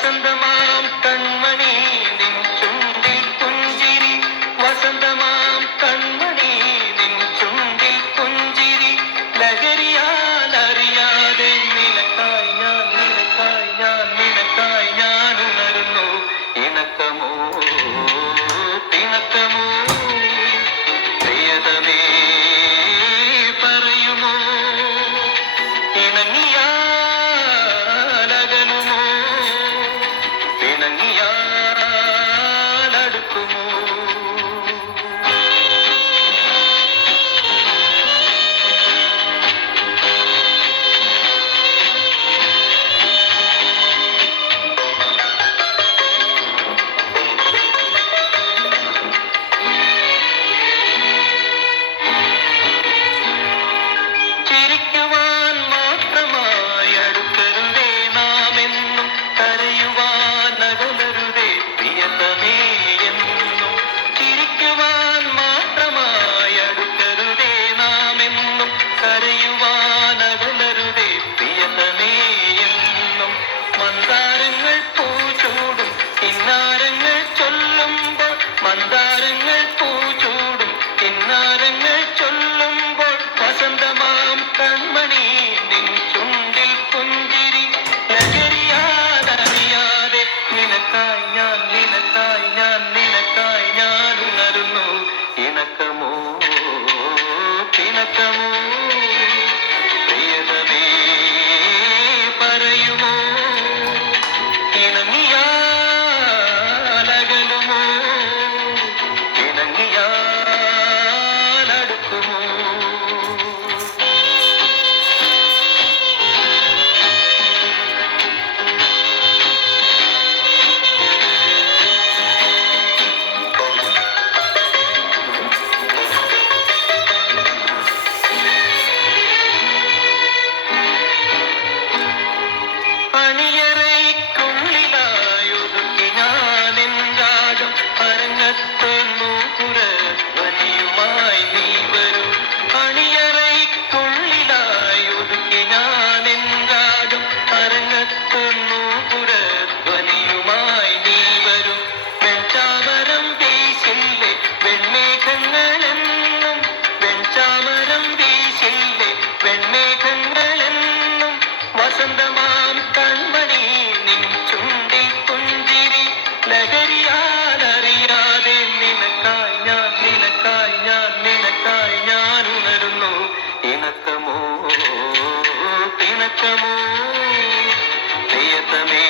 വസന്തമാം കൺമണി നിൻ ചുണ്ടിൽ പുഞ്ചിരി വസന്തമാം കൺമണി നിൻ ചുണ്ടിൽ പുഞ്ചിരി ലഹരിയാൽ അറിയാതെ നിനക്കായി ഞാൻ നിനക്കായി ഞാൻ നിനക്കായി ഞാൻ ഉണരുന്നു ഇണക്കമോ പിണക്കമോ പ്രിയതമേ പറയുമോ ഇണങ്ങിയാലകലുമോ പിണങ്ങിയാലടുക്കുമോ ചിരിക്കുവാൻ മാത്രമായി അടുക്കരുതേ നാമെന്നും കരയുവാൻ അകലരുതേ പ്രിയതമേ എന്നും ചിരിക്കുവാൻ മാത്രമായി അടുക്കരുതേ നാമെന്നും കരയുവാൻ അകലരുതേ പ്രിയതമേ എന്നും മന്ദാരങ്ങൾ പൂച്ചൂടും കിന്നാരങ്ങൾ ചൊല്ലുമ്പോൾ മന്ദാരങ്ങൾ പൂച്ചൂടും കിന്നാരങ്ങൾ ചൊല്ലുമ്പോൾ വസന്തമാം കൺമണി നിൻ ചുണ്ടിൽ പുഞ്ചിരി ലഹരിയാലറിയാതെ നിനക്കായി ഞാൻ നിനക്കായി ഞാൻ നിനക്കായി ഞാൻ ഉണരുന്നു ഇണക്കമോ പിണക്കമോ പ്രിയതമേ പറയുമോ ഇണങ്ങിയാലകലുമോ ഇണങ്ങിയാലടുക്കുമോ അണിയറയ്ക്കുള്ളിലായൊതുക്കി ഞാനെന്താകും അരങ്ങത്ത് നൂപുരധ്വനിയുമായി നീ വരൂ അണിയറയ്ക്കുള്ളിലായൊതുക്കി ഞാനെന്താകും അരങ്ങത്ത് നൂപുരധ്വനിയുമായി നീ വരൂ വെൺചാമരം വീശില്ലേ വെൺമേഘങ്ങളെന്നും വെൺചാമരം വീശില്ലേ വെൺമേഘങ്ങളെന്നും വസന്തമാം കൺമണി നിൻ ചുണ്ടിൽ പുഞ്ചിരി ലഹരിയാലറിയാതെ നിനക്കായി ഞാൻ നിനക്കായി ഞാൻ നിനക്കായി ഞാൻ ഉണരുന്നു ഇണക്കമോ പിണക്കമോ പ്രിയതമേ